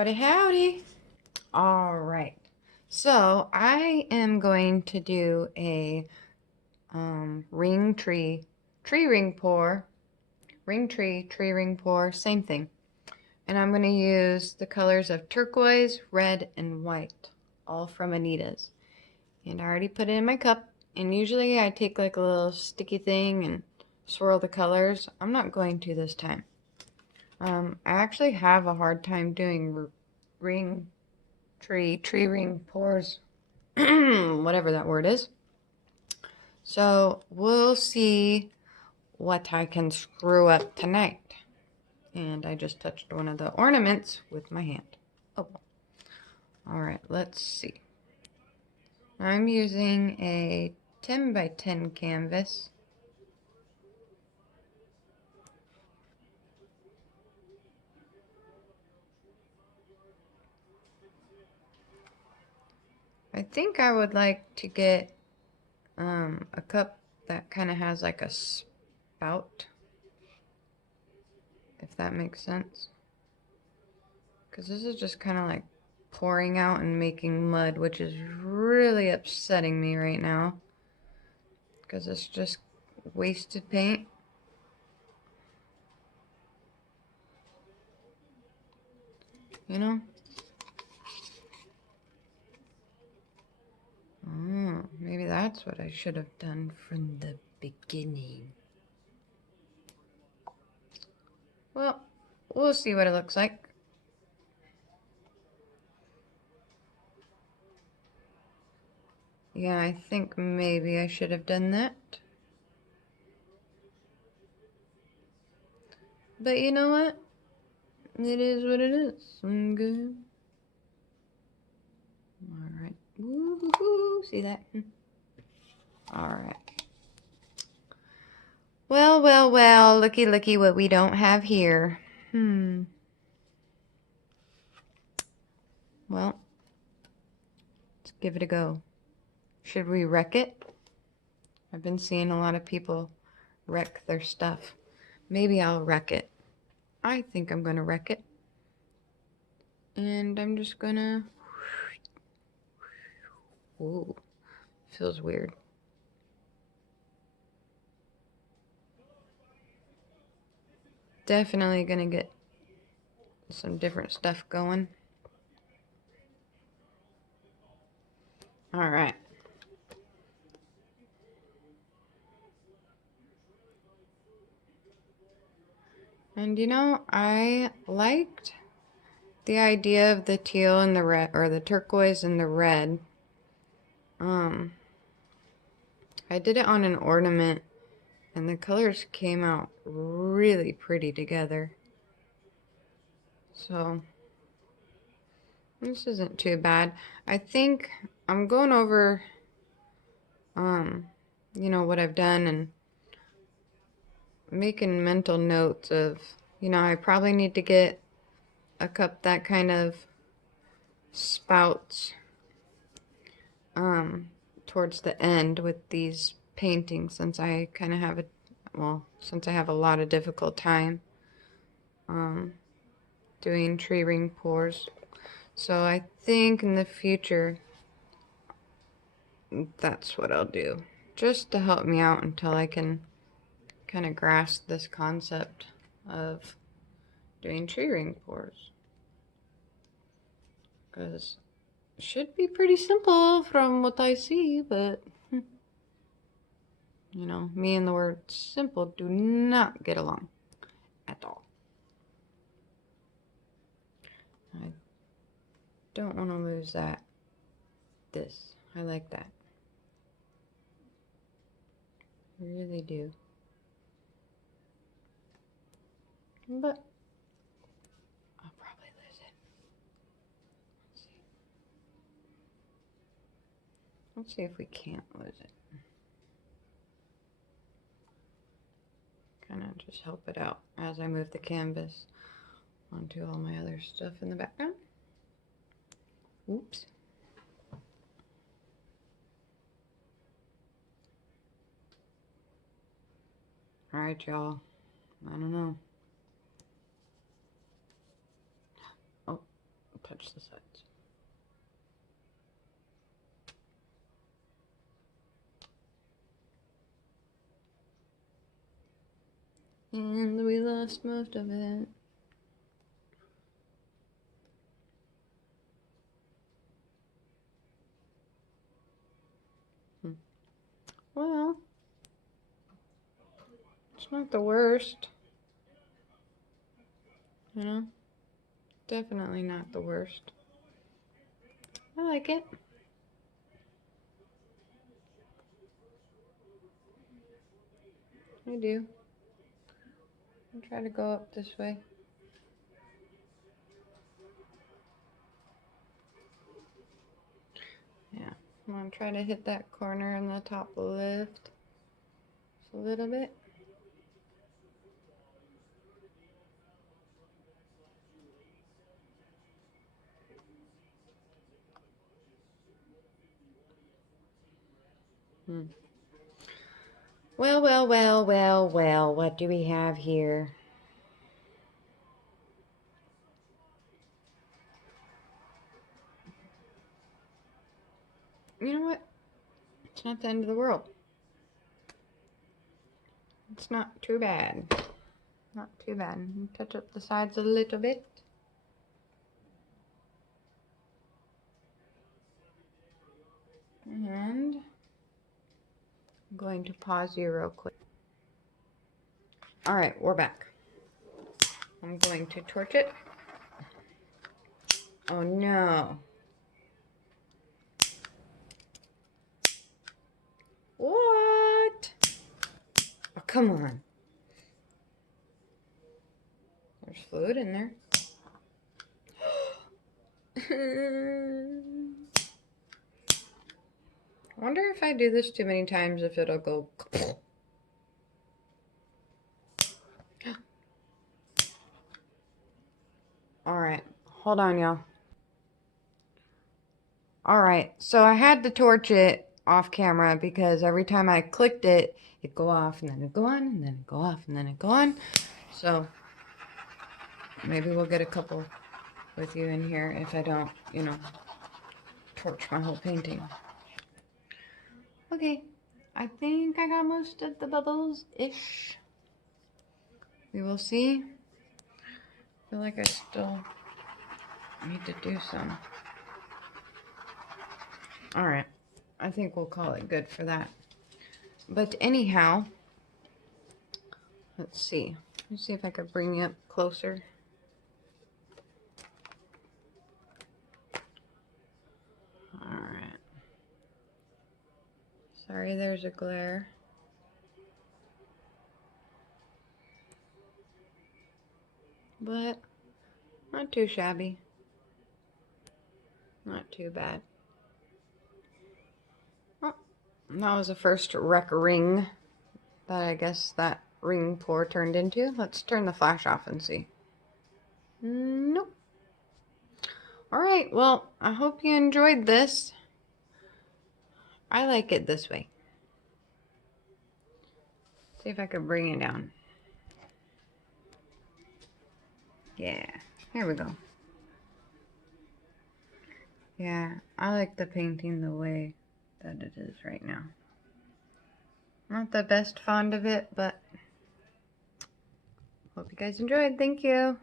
Howdy, howdy. All right. So I am going to do a tree ring pour, tree ring pour, same thing. And I'm going to use the colors of turquoise, red, and white, all from Anita's. And I already put it in my cup. And usually I take like a little sticky thing and swirl the colors. I'm not going to this time. I actually have a hard time doing tree ring pours, whatever that word is. So we'll see what I can screw up tonight. And I just touched one of the ornaments with my hand. Oh, all right, let's see. I'm using a 10 by 10 canvas. I think I would like to get a cup that kind of has like a spout, if that makes sense. Because this is just kind of like pouring out and making mud, which is really upsetting me right now. Because it's just wasted paint. You know? Oh, maybe that's what I should have done from the beginning. Well, we'll see what it looks like. Yeah, I think maybe I should have done that. But you know what? It is what it is. I'm good. Alright. Woo-hoo-hoo. See that? Alright. Well, well, well. Looky, looky what we don't have here. Well, let's give it a go. Should we wreck it? I've been seeing a lot of people wreck their stuff. Maybe I'll wreck it. I think I'm gonna wreck it. And I'm just gonna... Ooh, feels weird. Definitely gonna get some different stuff going. Alright. And you know, I liked the idea of the teal and the red, or the turquoise and the red. I did it on an ornament and the colors came out really pretty together. So this isn't too bad. I think I'm going over you know, what I've done and making mental notes of, you know, I probably need to get a cup that kind of spouts towards the end with these paintings, since I kind of have a, well, since I have a lot of difficult time doing tree ring pours. So I think in the future that's what I'll do, just to help me out until I can kind of grasp this concept of doing tree ring pours, because it should be pretty simple from what I see, but you know, me and the word simple do not get along at all. I don't want to lose that. I like that. I really do. But I'll probably lose it. Let's see if we can't lose it. Kind of just help it out as I move the canvas onto all my other stuff in the background. Oops. Alright, y'all. I don't know. Oh, touch the sides. And we lost most of it. Well, it's not the worst. You know? Definitely not the worst. I like it. I do. I'll try to go up this way. Yeah, I'm going to try to hit that corner in the top left just a little bit. Well, well, well, well, well, what do we have here? You know what? It's not the end of the world. It's not too bad. Not too bad. Touch up the sides a little bit. And I'm going to pause you real quick. Alright, we're back. I'm going to torch it. Oh no. What? Oh, come on. There's fluid in there. I wonder if I do this too many times if it'll go. Alright, hold on, y'all. Alright, so I had to torch it off camera because every time I clicked it, it'd go off and then it'd go on and then it'd go off and then it'd go on. So maybe we'll get a couple with you in here if I don't, you know, torch my whole painting. Okay, I think I got most of the bubbles-ish. We will see. I feel like I still need to do some. Alright, I think we'll call it good for that. But anyhow, let's see. Let's see if I could bring you up closer. Alright. Sorry, there's a glare. But not too shabby. Not too bad. Oh, that was the first wreck ring that I guess that ring pour turned into. Let's turn the flash off and see. Nope. Alright, well, I hope you enjoyed this. I like it this way. See if I can bring it down. Yeah, here we go. Yeah, I like the painting the way that it is right now. Not the best fond of it, but hope you guys enjoyed. Thank you.